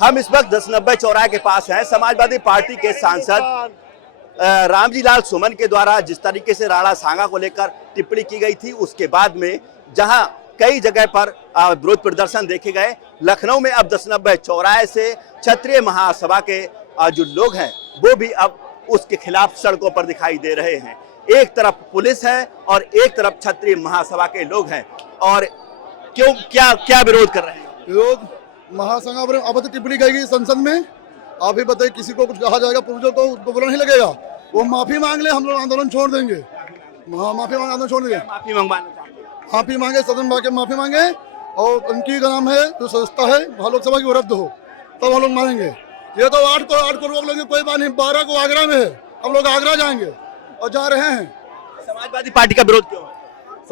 हम इस वक्त 1090 चौराहे के पास हैं। समाजवादी पार्टी के सांसद रामजी लाल सुमन के द्वारा जिस तरीके से राणा सांगा को लेकर टिप्पणी की गई थी, उसके बाद में जहां कई जगह पर विरोध प्रदर्शन देखे गए, लखनऊ में अब 1090 चौराहे से क्षत्रिय महासभा के जो लोग हैं वो भी अब उसके खिलाफ सड़कों पर दिखाई दे रहे हैं। एक तरफ पुलिस है और एक तरफ क्षत्रिय महासभा के लोग हैं। और क्यों क्या विरोध कर रहे हैं? विरोध महासंघ पर अब टिप्पणी करेगी संसद में। आप ही बताइए, किसी को कुछ कहा जाएगा, पूर्वजों को उसको बुरा नहीं लगेगा? वो माफी मांग ले, हम लोग आंदोलन छोड़ देंगे। माफी मांग आंदोलन छोड़ देंगे। माफी मांगे, सदन में आके माफी मांगे और उनकी का नाम है जो संस्था है लोकसभा की रद्द हो, तब हम लोग मानेंगे। ये तो 8 को रोक लेंगे, कोई बात नहीं। 12 को आगरा में है, हम लोग आगरा जाएंगे और जा रहे हैं। समाजवादी पार्टी का विरोध क्यों है?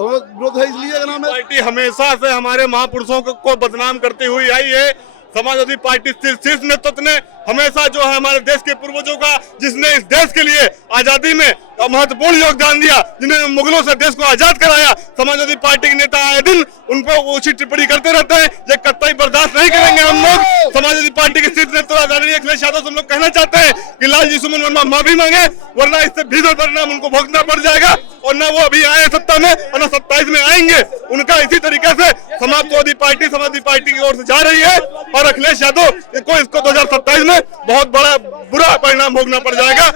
विरोध है इसलिए नाम है, पार्टी हमेशा से हमारे महापुरुषों को बदनाम करती हुई आई है। समाजवादी पार्टी शीर्ष नेतृत्व ने हमेशा जो है हमारे देश के पूर्वजों का, जिसने इस देश के लिए आजादी में महत्वपूर्ण योगदान दिया, जिन्होंने मुगलों से देश को आजाद कराया, समाजवादी पार्टी के नेता आए दिन उन पर ऊंची टिप्पणी करते रहते हैं। ये कतई बर्दाश्त नहीं करेंगे हम लोग। समाजवादी पार्टी के शीर्ष नेता आदरणीय अखिलेश यादव से हम लोग कहना चाहते हैं कि लालजी सुमन वर्मा माफी मांगे, वरना इससे भीतर परिणाम उनको भोगना पड़ जाएगा। और न वो अभी आए सत्ता में और न 27 में आएंगे। उनका इसी तरीके से समाजवादी पार्टी की ओर से जा रही है और अखिलेश यादव को इसको 2027 में बहुत बड़ा बुरा परिणाम भोगना पड़ जाएगा।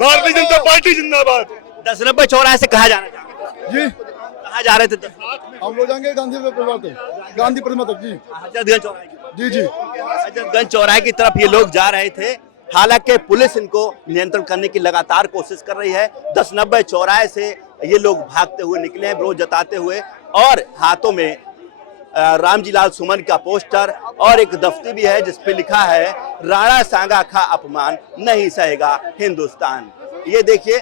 भारतीय जनता पार्टी जिंदाबाद। 1090 चौराहे से कहाँ जाना चाहते जी? कहाँ जा रहे थे? हम लोग जाएंगे गांधी प्रतिमा तक। जी हजरतगंज चौराहे। जी हजरतगंज चौराहे की तरफ ये लोग जा रहे थे। हालांकि पुलिस इनको नियंत्रण करने की लगातार कोशिश कर रही है। 1090 चौराहे से ये लोग भागते हुए निकले हैं, विरोध जताते हुए, और हाथों में रामजी लाल सुमन का पोस्टर और एक दफ्ती भी है जिस पे लिखा है राणा सांगा का अपमान नहीं सहेगा हिंदुस्तान। ये देखिए,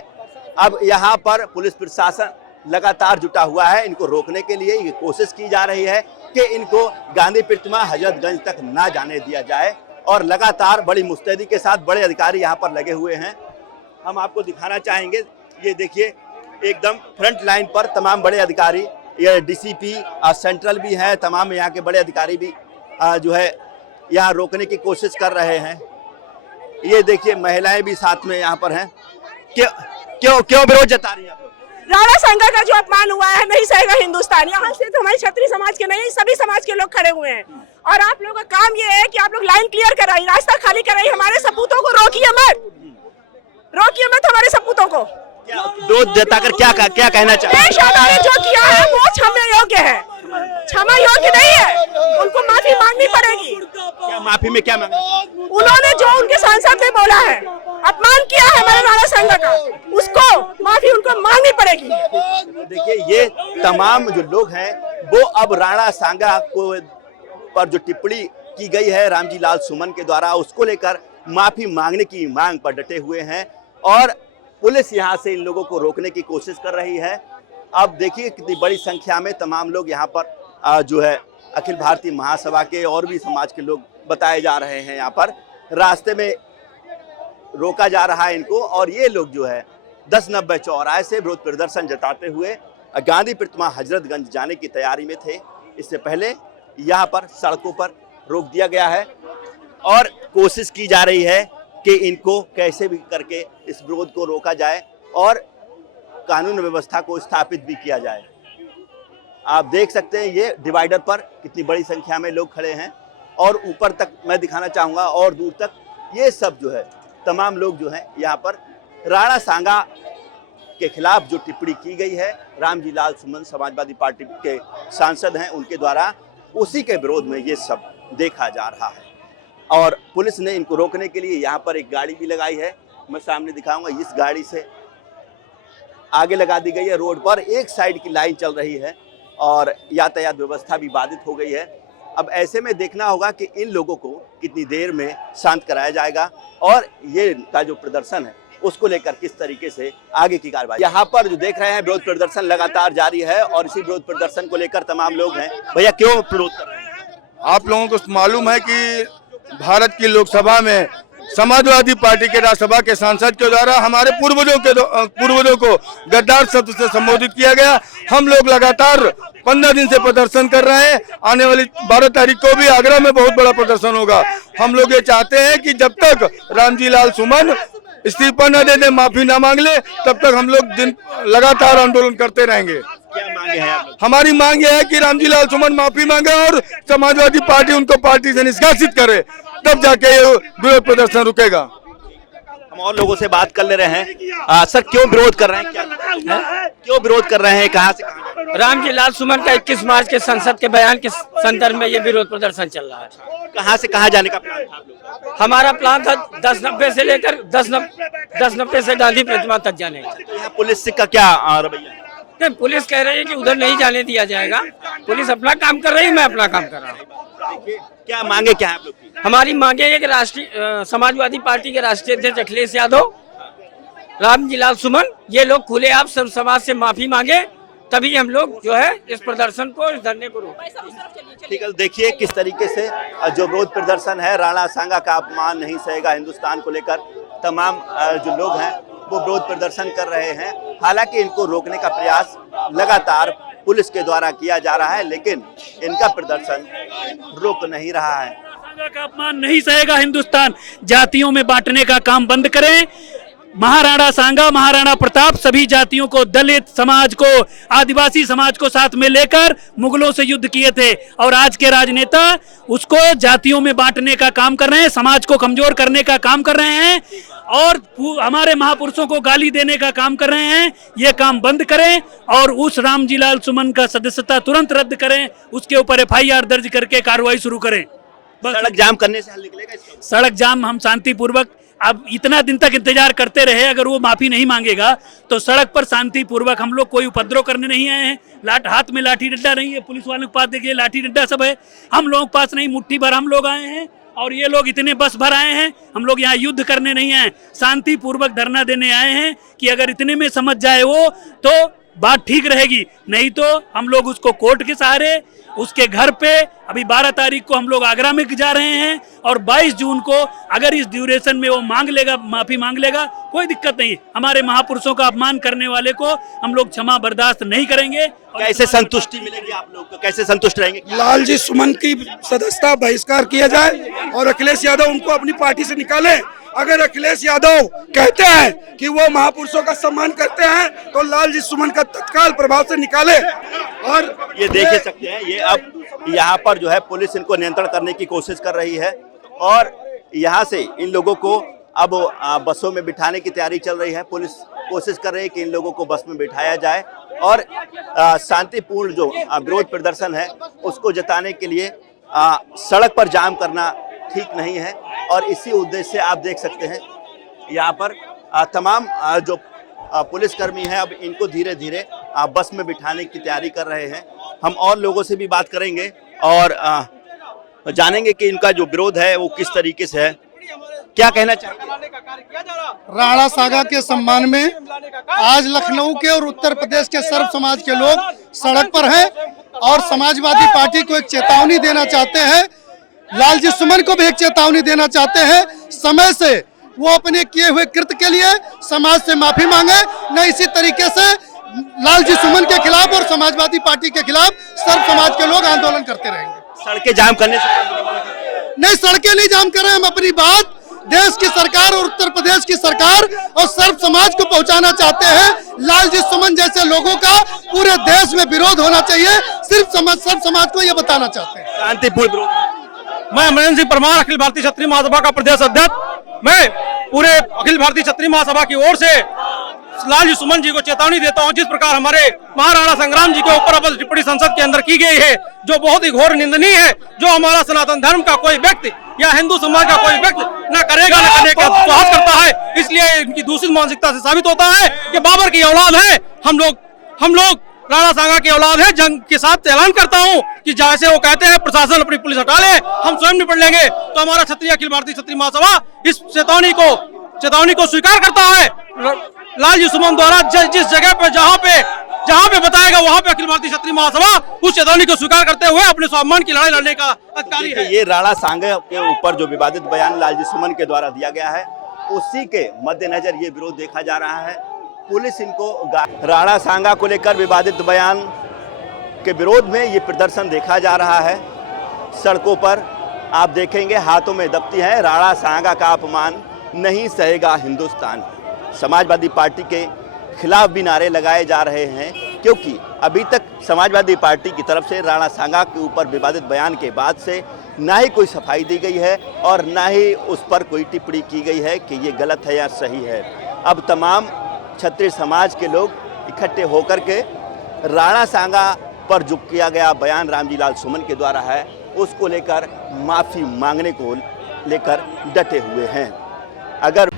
अब यहाँ पर पुलिस प्रशासन लगातार जुटा हुआ है। इनको रोकने के लिए ये कोशिश की जा रही है कि इनको गांधी प्रतिमा हजरतगंज तक ना जाने दिया जाए, और लगातार बड़ी मुस्तैदी के साथ बड़े अधिकारी यहाँ पर लगे हुए हैं। हम आपको दिखाना चाहेंगे, ये देखिए एकदम फ्रंट लाइन पर तमाम बड़े अधिकारी, ये डीसीपी सेंट्रल भी है, तमाम यहाँ के बड़े अधिकारी भी जो है यहाँ रोकने की कोशिश कर रहे हैं। ये देखिए महिलाएं भी साथ में यहाँ पर हैं। क्यों विरोध जता रही है? राणा सांगा का जो अपमान हुआ है नहीं सहेगा हिंदुस्तान। यहाँ से तो हमारे क्षत्रिय समाज के नहीं, सभी समाज के लोग खड़े हुए हैं। और आप लोगों का काम ये है कि आप लोग लाइन क्लियर कराइए, रास्ता खाली कराइए, हमारे सपूतों को रोकिए मत हमारे सपूतों को। विरोध जताकर क्या कहना चाहिए? देश ने जो किया है वो क्षमा योग्य है, क्षमा योग्य नहीं है। उनको माफी मांगनी पड़ेगी। क्या माफी में क्या मांगा? उन्होंने जो उनके सांसद ने बोला है, अपमान किया है हमारे राणा सांगा का, उसको माफी उनको मांगनी पड़ेगी। देखिए, ये तमाम जो लोग हैं वो अब राणा सांगा को पर जो टिप्पणी की गई है रामजी लाल सुमन के द्वारा, उसको लेकर माफी मांगने की मांग पर डटे हुए हैं। और पुलिस यहाँ से इन लोगों को रोकने की कोशिश कर रही है। अब देखिए कितनी बड़ी संख्या में तमाम लोग यहाँ पर जो है अखिल भारतीय महासभा के और भी समाज के लोग बताए जा रहे हैं। यहाँ पर रास्ते में रोका जा रहा है इनको, और ये लोग जो है 1090 चौराहे से विरोध प्रदर्शन जताते हुए गांधी प्रतिमा हजरतगंज जाने की तैयारी में थे। इससे पहले यहाँ पर सड़कों पर रोक दिया गया है और कोशिश की जा रही है कि इनको कैसे भी करके इस विरोध को रोका जाए और कानून व्यवस्था को स्थापित भी किया जाए। आप देख सकते हैं ये डिवाइडर पर कितनी बड़ी संख्या में लोग खड़े हैं, और ऊपर तक मैं दिखाना चाहूँगा और दूर तक ये सब जो है तमाम लोग जो हैं यहाँ पर राणा सांगा के खिलाफ जो टिप्पणी की गई है, रामजी लाल सुमन समाजवादी पार्टी के सांसद हैं उनके द्वारा, उसी के विरोध में ये सब देखा जा रहा है। और पुलिस ने इनको रोकने के लिए यहाँ पर एक गाड़ी भी लगाई है, मैं सामने दिखाऊंगा। इस गाड़ी से आगे लगा दी गई है रोड पर, एक साइड की लाइन चल रही है और यातायात व्यवस्था भी बाधित हो गई है। अब ऐसे में देखना होगा कि इन लोगों को कितनी देर में शांत कराया जाएगा और ये का जो प्रदर्शन है उसको लेकर किस तरीके से आगे की कार्रवाई। यहाँ पर जो देख रहे हैं विरोध प्रदर्शन लगातार जारी है और इसी विरोध प्रदर्शन को लेकर तमाम लोग हैं। भैया क्यों विरोध कर रहे हैं? आप लोगों को मालूम है कि भारत की लोकसभा में समाजवादी पार्टी के राज्यसभा के सांसद के द्वारा हमारे पूर्वजों को गद्दार शब्द से संबोधित किया गया। हम लोग लगातार 15 दिन से प्रदर्शन कर रहे हैं। आने वाली 12 तारीख को भी आगरा में बहुत बड़ा प्रदर्शन होगा। हम लोग ये चाहते हैं कि जब तक रामजी लाल सुमन इस्तीफा न दे दे, माफी न मांग ले, तब तक हम लोग दिन लगातार आंदोलन करते रहेंगे। क्या मांगे हैं आप? हमारी मांग यह है कि रामजी लाल सुमन माफी मांगे और समाजवादी पार्टी उनको पार्टी से निष्कासित करे, तब जाके ये विरोध प्रदर्शन रुकेगा। हम और लोगों से बात कर ले रहे हैं। सर, क्यों विरोध कर रहे हैं? क्यों विरोध कर रहे हैं? कहाँ से? रामजी लाल सुमन का 21 मार्च के संसद के बयान के संदर्भ में ये विरोध प्रदर्शन चल रहा है। कहाँ से कहाँ जाने का प्लान था आप लोग का? हमारा प्लान था 1090 से लेकर 1090 से गांधी प्रतिमा तक जाने का। तो यहाँ पुलिस का क्या रवैया है? नहीं, पुलिस कह रही है कि उधर नहीं जाने दिया जाएगा। पुलिस अपना काम कर रही है, मैं अपना काम कर रहा हूँ। क्या मांगे क्या है आप लोग की? हमारी मांगे है कि राष्ट्रीय समाजवादी पार्टी के राष्ट्रीय अध्यक्ष अखिलेश यादव, रामजी लाल सुमन, ये लोग खुले आप सब समाज से माफी मांगे, तभी हम लोग जो है इस प्रदर्शन को, इस धरने को रोकें। ठीक है, देखिए किस तरीके से जो विरोध प्रदर्शन है, राणा सांगा का अपमान नहीं सहेगा हिंदुस्तान को लेकर तमाम जो लोग हैं वो विरोध प्रदर्शन कर रहे हैं। हालांकि इनको रोकने का प्रयास लगातार पुलिस के द्वारा किया जा रहा है, लेकिन इनका प्रदर्शन रुक नहीं रहा है। का अपमान नहीं सहेगा हिंदुस्तान। जातियों में बांटने का काम बंद करें। महाराणा सांगा, महाराणा प्रताप सभी जातियों को, दलित समाज को, आदिवासी समाज को साथ में लेकर मुगलों से युद्ध किए थे, और आज के राजनेता उसको जातियों में बांटने का काम कर रहे हैं, समाज को कमजोर करने का काम कर रहे हैं और हमारे महापुरुषों को गाली देने का काम कर रहे हैं। ये काम बंद करें और उस रामजी लाल सुमन का सदस्यता तुरंत रद्द करें, उसके ऊपर FIR दर्ज करके कार्रवाई शुरू करें। सड़क जाम करने से हल निकलेगा इसका? सड़क जाम हम शांतिपूर्वक, अब इतना दिन तक इंतजार करते रहे, अगर वो माफी नहीं मांगेगा तो सड़क पर शांतिपूर्वक, हम लोग कोई उपद्रव करने नहीं आए हैं। हाथ में लाठी डंडा नहीं है, पुलिस वालों के पास देखिए लाठी डंडा सब है, हम लोगों के पास नहीं, मुट्ठी भर हम लोग आए हैं और ये लोग इतने बस भर आए हैं। हम लोग यहाँ युद्ध करने नहीं आए, शांतिपूर्वक धरना देने आए हैं कि अगर इतने में समझ जाए वो तो बात ठीक रहेगी, नहीं तो हम लोग उसको कोर्ट के सहारे, उसके घर पे, अभी 12 तारीख को हम लोग आगरा में जा रहे हैं और 22 जून को अगर इस ड्यूरेशन में वो मांग लेगा, माफी मांग लेगा, कोई दिक्कत नहीं। हमारे महापुरुषों का अपमान करने वाले को हम लोग क्षमा बर्दाश्त नहीं करेंगे। कैसे संतुष्टि मिलेगी आप लोग को? कैसे संतुष्ट रहेंगे? लालजी सुमन की सदस्यता बहिष्कार किया जाए और अखिलेश यादव उनको अपनी पार्टी से निकाले। अगर अखिलेश यादव कहते हैं कि वो महापुरुषों का सम्मान करते हैं तो लालजी सुमन का तत्काल प्रभाव से निकाले। और ये देख सकते हैं, ये अब यहाँ पर जो है पुलिस इनको नियंत्रण करने की कोशिश कर रही है और यहाँ से इन लोगों को अब बसों में बिठाने की तैयारी चल रही है। पुलिस कोशिश कर रही है कि इन लोगों को बस में बिठाया जाए और शांतिपूर्ण जो विरोध प्रदर्शन है उसको जताने के लिए सड़क पर जाम करना ठीक नहीं है। और इसी उद्देश्य से आप देख सकते हैं यहाँ पर तमाम जो पुलिसकर्मी हैं अब इनको धीरे धीरे बस में बिठाने की तैयारी कर रहे हैं। हम और लोगों से भी बात करेंगे और जानेंगे कि इनका जो विरोध है वो किस तरीके से है। क्या कहना चाहते हैं? राणा सागा के सम्मान में आज लखनऊ के और उत्तर प्रदेश के सर्व समाज के लोग सड़क पर हैं और समाजवादी पार्टी को एक चेतावनी देना चाहते हैं, लालजी सुमन को भी एक चेतावनी देना चाहते हैं, समय से वो अपने किए हुए कृत्य के लिए समाज से माफी मांगे, न इसी तरीके से लालजी सुमन के खिलाफ और समाजवादी पार्टी के खिलाफ सर्व समाज के लोग आंदोलन करते रहेंगे। सड़कें जाम करने से नहीं, सड़कें नहीं जाम कर रहे, हम अपनी बात देश की सरकार और उत्तर प्रदेश की सरकार और सर्व समाज को पहुंचाना चाहते हैं। लालजी सुमन जैसे लोगों का पूरे देश में विरोध होना चाहिए, सिर्फ सर्व समाज को ये बताना चाहते हैं। शांतिपूर्ण विरोध। मैं अमरेंद्र सिंह परमार, अखिल भारतीय क्षत्रिय महासभा का प्रदेश अध्यक्ष। मैं पूरे अखिल भारतीय क्षत्रिय महासभा की ओर से लालजी सुमन जी को चेतावनी देता हूं, जिस प्रकार हमारे महाराणा संग्राम जी के ऊपर अपनी टिप्पणी संसद के अंदर की गई है, जो बहुत ही घोर निंदनीय है, जो हमारा सनातन धर्म का कोई व्यक्ति या हिंदू समाज का कोई व्यक्ति न करेगा न करने का साहस करता है। इसलिए इनकी दूषित मानसिकता से साबित होता है कि बाबर की औलाद है हम लोग राणा सांगा की औलाद है। जंग के साथ ऐलान करता हूं कि जैसे वो कहते हैं प्रशासन अपनी पुलिस हटा ले, हम स्वयं निपट लेंगे। तो हमारा क्षत्रिय अखिल भारतीय क्षत्रिय महासभा इस चेतावनी को स्वीकार करता है। लालजी सुमन द्वारा जिस जगह पे जहां पे बताएगा वहां पे अखिल भारतीय क्षत्रिय महासभा उस चेतावनी को स्वीकार करते हुए अपने स्वाभिमान की लड़ाई लड़ने का अधिकारी है। ये राणा सांगा के ऊपर जो विवादित बयान लालजी सुमन के द्वारा दिया गया है, उसी के मद्देनजर ये विरोध देखा जा रहा है। पुलिस इनको राणा सांगा को लेकर विवादित बयान के विरोध में ये प्रदर्शन देखा जा रहा है। सड़कों पर आप देखेंगे हाथों में दफ्ती है, राणा सांगा का अपमान नहीं सहेगा हिंदुस्तान। समाजवादी पार्टी के खिलाफ भी नारे लगाए जा रहे हैं, क्योंकि अभी तक समाजवादी पार्टी की तरफ से राणा सांगा के ऊपर विवादित बयान के बाद से ना ही कोई सफाई दी गई है और ना ही उस पर कोई टिप्पणी की गई है कि ये गलत है या सही है। अब तमाम क्षत्रिय समाज के लोग इकट्ठे होकर के राणा सांगा पर जो किया गया बयान रामजी लाल सुमन के द्वारा है, उसको लेकर माफ़ी मांगने को लेकर डटे हुए हैं। अगर